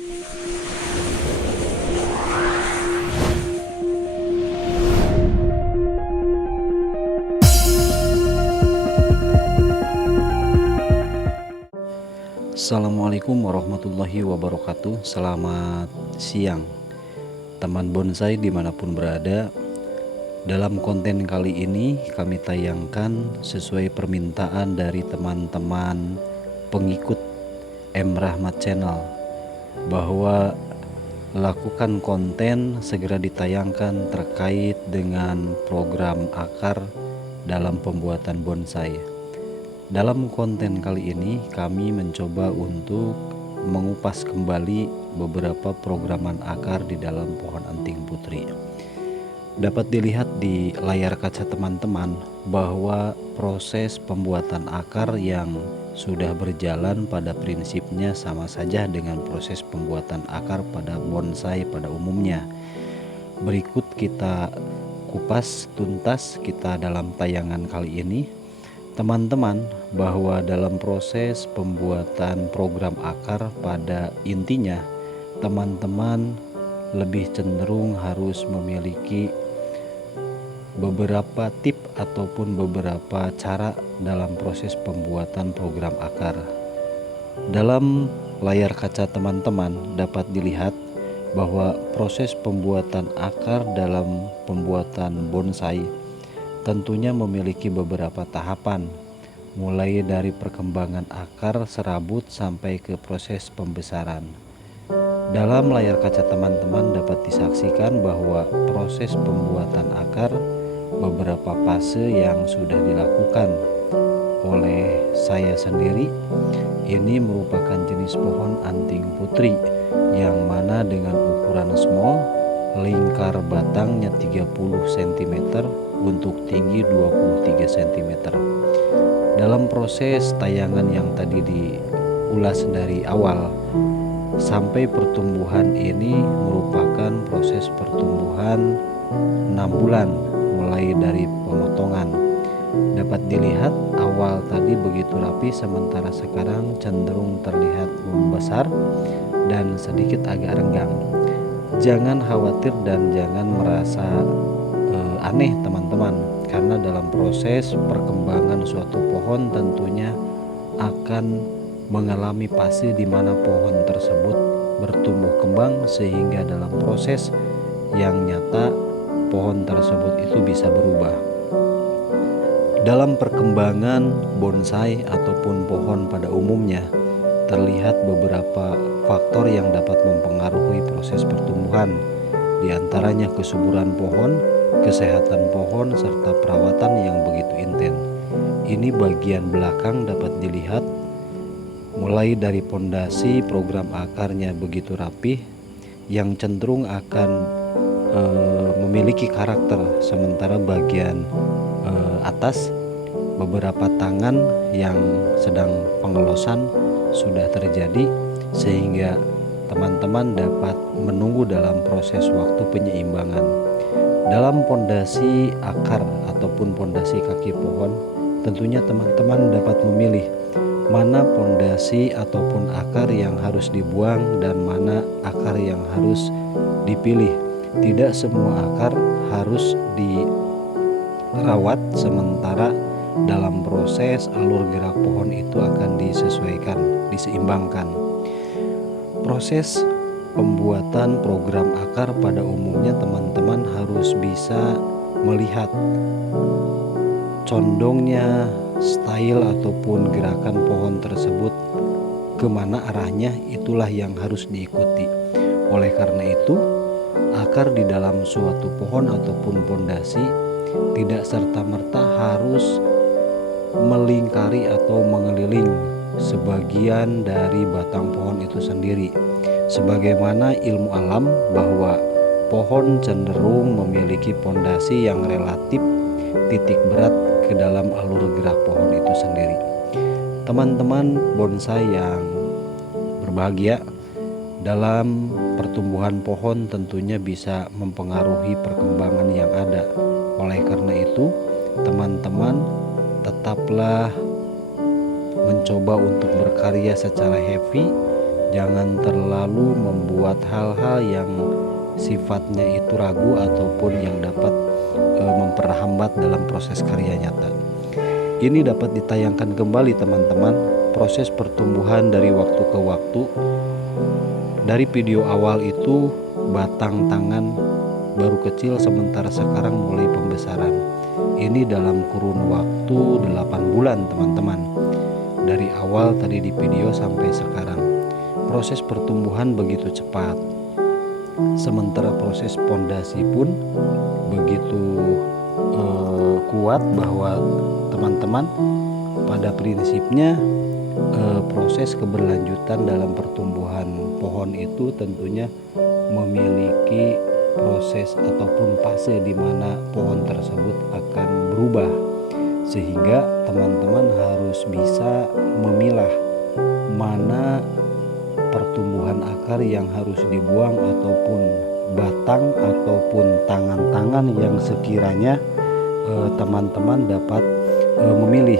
Assalamualaikum warahmatullahi wabarakatuh. Selamat siang teman bonsai dimanapun berada. Dalam konten kali ini kami tayangkan sesuai permintaan dari teman-teman pengikut M Rahmat Channel bahwa lakukan konten segera ditayangkan terkait dengan program akar dalam pembuatan bonsai. Dalam konten kali ini kami mencoba untuk mengupas kembali beberapa programan akar di dalam pohon anting putri. Dapat dilihat di layar kaca teman-teman bahwa proses pembuatan akar yang sudah berjalan pada prinsipnya sama saja dengan proses pembuatan akar pada bonsai pada umumnya. Berikut kita kupas tuntas kita dalam tayangan kali ini, teman-teman, bahwa dalam proses pembuatan program akar pada intinya teman-teman lebih cenderung harus memiliki beberapa tip ataupun beberapa cara dalam proses pembuatan program akar. Dalam layar kaca teman-teman dapat dilihat bahwa proses pembuatan akar dalam pembuatan bonsai tentunya memiliki beberapa tahapan, mulai dari perkembangan akar serabut sampai ke proses pembesaran. Dalam layar kaca teman-teman dapat disaksikan bahwa proses pembuatan akar beberapa fase yang sudah dilakukan oleh saya sendiri. Ini merupakan jenis pohon anting putri yang mana dengan ukuran small, lingkar batangnya 30 cm untuk tinggi 23 cm. Dalam proses tayangan yang tadi diulas dari awal sampai pertumbuhan ini merupakan proses pertumbuhan 6 bulan mulai dari pemotongan. Dapat dilihat awal tadi begitu rapi, sementara sekarang cenderung terlihat membesar dan sedikit agak renggang. Jangan khawatir dan jangan merasa aneh teman-teman, karena dalam proses perkembangan suatu pohon tentunya akan mengalami fase di mana pohon tersebut bertumbuh kembang, sehingga dalam proses yang nyata pohon tersebut itu bisa berubah. Dalam perkembangan bonsai ataupun pohon pada umumnya terlihat beberapa faktor yang dapat mempengaruhi proses pertumbuhan, diantaranya kesuburan pohon, kesehatan pohon, serta perawatan yang begitu intens. Ini bagian belakang dapat dilihat mulai dari pondasi program akarnya begitu rapih yang cenderung akan memiliki karakter, sementara bagian atas beberapa tangan yang sedang pengelosan sudah terjadi, sehingga teman-teman dapat menunggu dalam proses waktu penyeimbangan. Dalam pondasi akar ataupun pondasi kaki pohon, tentunya teman-teman dapat memilih mana pondasi ataupun akar yang harus dibuang dan mana akar yang harus dipilih. Tidak semua akar harus dirawat, sementara dalam proses alur gerak pohon itu akan disesuaikan, diseimbangkan. Proses pembuatan program akar pada umumnya teman-teman harus bisa melihat condongnya style ataupun gerakan pohon tersebut kemana arahnya, itulah yang harus diikuti. Oleh karena itu, akar di dalam suatu pohon ataupun pondasi tidak serta-merta harus melingkari atau mengeliling sebagian dari batang pohon itu sendiri. Sebagaimana ilmu alam bahwa pohon cenderung memiliki pondasi yang relatif titik berat ke dalam alur gerak pohon itu sendiri. Teman-teman bonsai yang berbahagia, dalam pertumbuhan pohon tentunya bisa mempengaruhi perkembangan yang ada. Oleh karena itu, teman-teman tetaplah mencoba untuk berkarya secara happy Jangan terlalu membuat hal-hal yang sifatnya itu ragu ataupun yang dapat memperhambat dalam proses karya nyata. Ini dapat ditayangkan kembali teman-teman, proses pertumbuhan dari waktu ke waktu. Dari video awal itu batang tangan baru kecil, sementara sekarang mulai pembesaran. Ini dalam kurun waktu 8 bulan teman-teman. Dari awal tadi di video sampai sekarang. Proses pertumbuhan begitu cepat. Sementara proses pondasi pun begitu kuat, bahwa teman-teman pada prinsipnya proses keberlanjutan dalam pertumbuhan pohon itu tentunya memiliki proses ataupun fase di mana pohon tersebut akan berubah, sehingga teman-teman harus bisa memilah mana pertumbuhan akar yang harus dibuang ataupun batang ataupun tangan-tangan yang sekiranya teman-teman dapat memilih,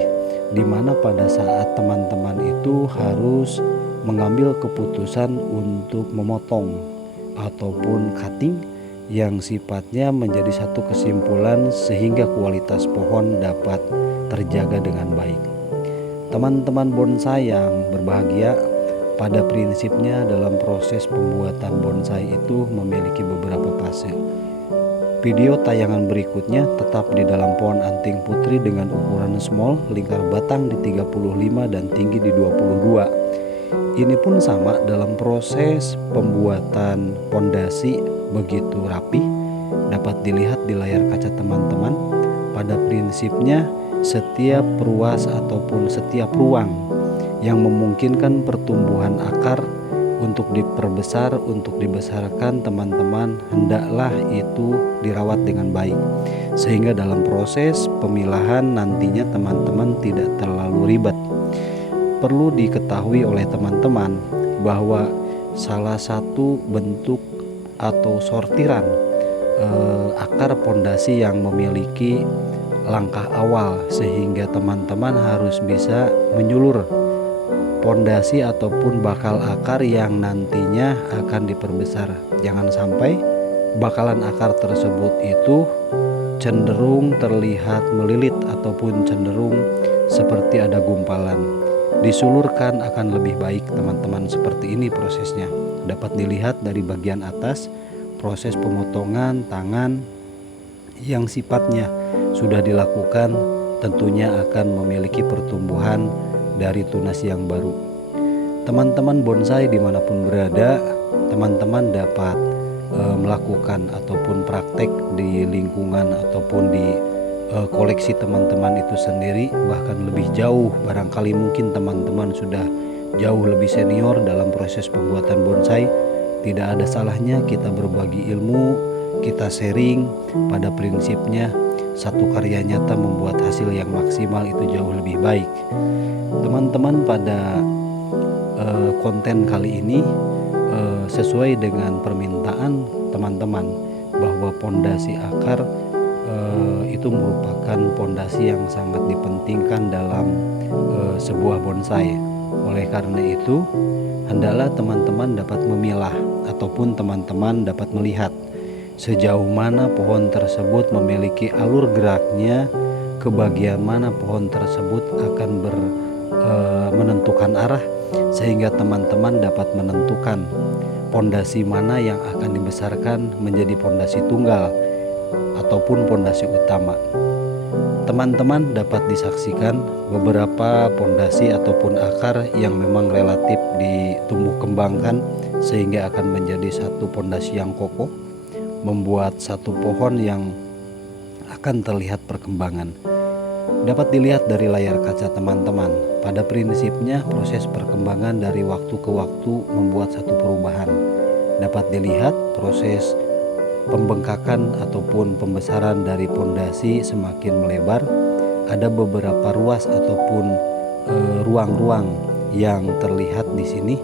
di mana pada saat teman-teman itu harus mengambil keputusan untuk memotong ataupun cutting yang sifatnya menjadi satu kesimpulan sehingga kualitas pohon dapat terjaga dengan baik. Teman-teman bonsai yang berbahagia, pada prinsipnya dalam proses pembuatan bonsai itu memiliki beberapa fase. Video tayangan berikutnya tetap di dalam pohon anting putri dengan ukuran small, lingkar batang di 35 dan tinggi di 22. Ini pun sama dalam proses pembuatan pondasi begitu rapi, dapat dilihat di layar kaca teman-teman. Pada prinsipnya setiap ruas ataupun setiap ruang yang memungkinkan pertumbuhan akar untuk diperbesar, untuk dibesarkan, teman-teman hendaklah itu dirawat dengan baik, sehingga dalam proses pemilahan nantinya teman-teman tidak terlalu ribet. Perlu diketahui oleh teman-teman bahwa salah satu bentuk atau sortiran akar pondasi yang memiliki langkah awal, sehingga teman-teman harus bisa menyulur pondasi ataupun bakal akar yang nantinya akan diperbesar. Jangan sampai bakalan akar tersebut itu cenderung terlihat melilit ataupun cenderung seperti ada gumpalan. Disulurkan akan lebih baik teman-teman. Seperti ini prosesnya. Dapat dilihat dari bagian atas proses pemotongan tangan yang sifatnya sudah dilakukan, tentunya akan memiliki pertumbuhan dari tunas yang baru. Teman-teman bonsai dimanapun berada, teman-teman dapat melakukan ataupun praktek di lingkungan ataupun di koleksi teman-teman itu sendiri, bahkan lebih jauh. Barangkali mungkin teman-teman sudah jauh lebih senior dalam proses pembuatan bonsai. Tidak ada salahnya kita berbagi ilmu, kita sharing. Pada prinsipnya satu karya nyata membuat hasil yang maksimal itu jauh lebih baik. Teman-teman, pada konten kali ini sesuai dengan permintaan teman-teman bahwa pondasi akar itu merupakan pondasi yang sangat dipentingkan dalam sebuah bonsai. Oleh karena itu, hendaklah teman-teman dapat memilah ataupun teman-teman dapat melihat sejauh mana pohon tersebut memiliki alur geraknya, ke bagian mana pohon tersebut akan menentukan arah, sehingga teman-teman dapat menentukan pondasi mana yang akan dibesarkan menjadi pondasi tunggal ataupun pondasi utama. Teman-teman dapat disaksikan beberapa pondasi ataupun akar yang memang relatif ditumbuh kembangkan sehingga akan menjadi satu pondasi yang kokoh, membuat satu pohon yang akan terlihat perkembangan. Dapat dilihat dari layar kaca teman-teman. Pada prinsipnya proses perkembangan dari waktu ke waktu membuat satu perubahan. Dapat dilihat proses pembengkakan ataupun pembesaran dari pondasi semakin melebar. Ada beberapa ruas ataupun ruang-ruang yang terlihat di sini.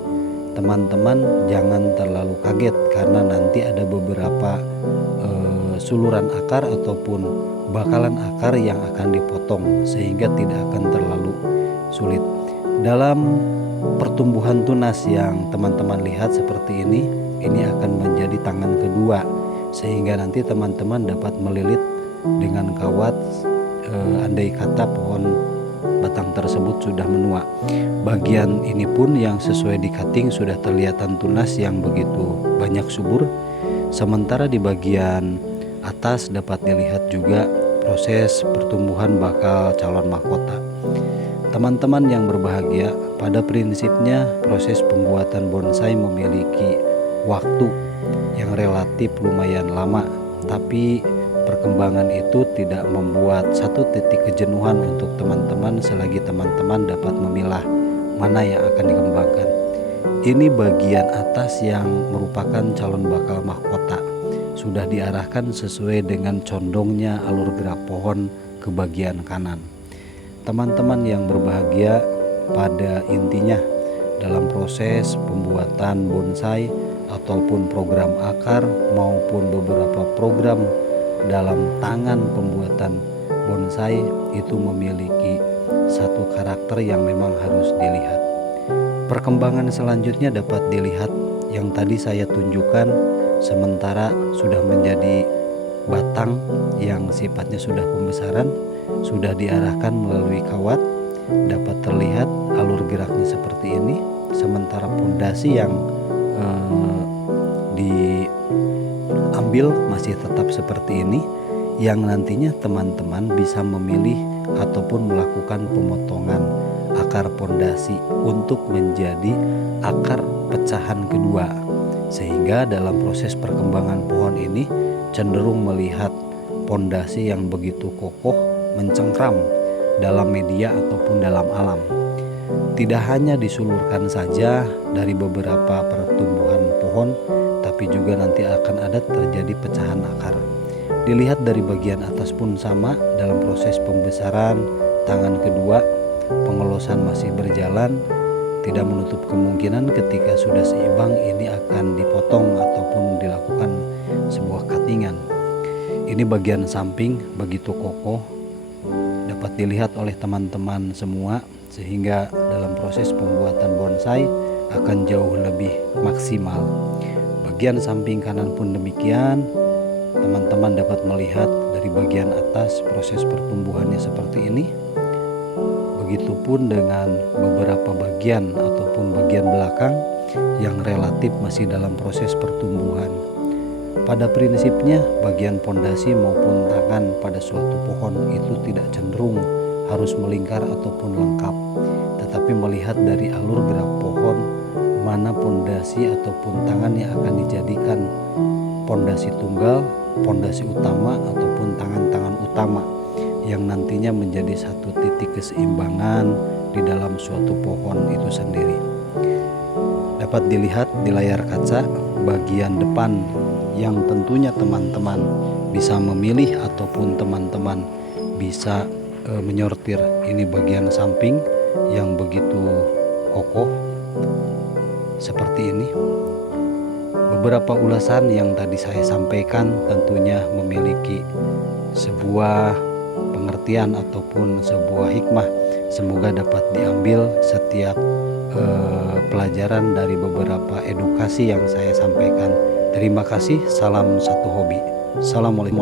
Teman-teman jangan terlalu kaget karena nanti ada beberapa suluran akar ataupun bakalan akar yang akan dipotong, sehingga tidak akan terlalu sulit. Dalam pertumbuhan tunas yang teman-teman lihat seperti ini akan menjadi tangan kedua, sehingga nanti teman-teman dapat melilit dengan kawat andai kata pohon batang tersebut sudah menua. Bagian ini pun yang sesuai di cutting sudah terlihatan tunas yang begitu banyak subur, sementara di bagian atas dapat dilihat juga proses pertumbuhan bakal calon mahkota. Teman-teman yang berbahagia, pada prinsipnya proses pembuatan bonsai memiliki waktu yang relatif lumayan lama, tapi perkembangan itu tidak membuat satu titik kejenuhan untuk teman-teman selagi teman-teman dapat memilah mana yang akan dikembangkan. Ini bagian atas yang merupakan calon bakal mahkota, sudah diarahkan sesuai dengan condongnya alur gerak pohon ke bagian kanan. Teman-teman yang berbahagia, pada intinya dalam proses pembuatan bonsai ataupun program akar maupun beberapa program dalam tangan pembuatan bonsai itu memiliki satu karakter yang memang harus dilihat. Perkembangan selanjutnya dapat dilihat yang tadi saya tunjukkan, sementara sudah menjadi batang yang sifatnya sudah pembesaran, sudah diarahkan melalui kawat, dapat terlihat alur geraknya seperti ini, sementara pondasi yang diambil masih tetap seperti ini, yang nantinya teman-teman bisa memilih ataupun melakukan pemotongan akar pondasi untuk menjadi akar pecahan kedua, sehingga dalam proses perkembangan pohon ini cenderung melihat pondasi yang begitu kokoh mencengkram dalam media ataupun dalam alam. Tidak hanya disulurkan saja dari beberapa pertumbuhan pohon, tapi juga nanti akan ada terjadi pecahan akar. Dilihat dari bagian atas pun sama, dalam proses pembesaran tangan kedua, pengelosan masih berjalan, tidak menutup kemungkinan ketika sudah seimbang ini akan dipotong ataupun dilakukan sebuah cuttingan. Ini bagian samping begitu kokoh, dapat dilihat oleh teman-teman semua, sehingga dalam proses pembuatan bonsai akan jauh lebih maksimal. Bagian samping kanan pun demikian, teman-teman dapat melihat dari bagian atas proses pertumbuhannya seperti ini. Begitupun dengan beberapa bagian ataupun bagian belakang yang relatif masih dalam proses pertumbuhan. Pada prinsipnya bagian pondasi maupun tangan pada suatu pohon itu tidak cenderung harus melingkar ataupun lengkap, tetapi melihat dari alur gerak pohon mana pondasi ataupun tangan yang akan dijadikan pondasi tunggal, pondasi utama ataupun tangan-tangan utama yang nantinya menjadi satu titik keseimbangan di dalam suatu pohon itu sendiri. Dapat dilihat di layar kaca bagian depan yang tentunya teman-teman bisa memilih ataupun teman-teman bisa menyortir. Ini bagian samping yang begitu kokoh seperti ini. Beberapa ulasan yang tadi saya sampaikan tentunya memiliki sebuah pengertian ataupun sebuah hikmah. Semoga dapat diambil setiap pelajaran dari beberapa edukasi yang saya sampaikan. Terima kasih. Salam satu hobi. Assalamualaikum.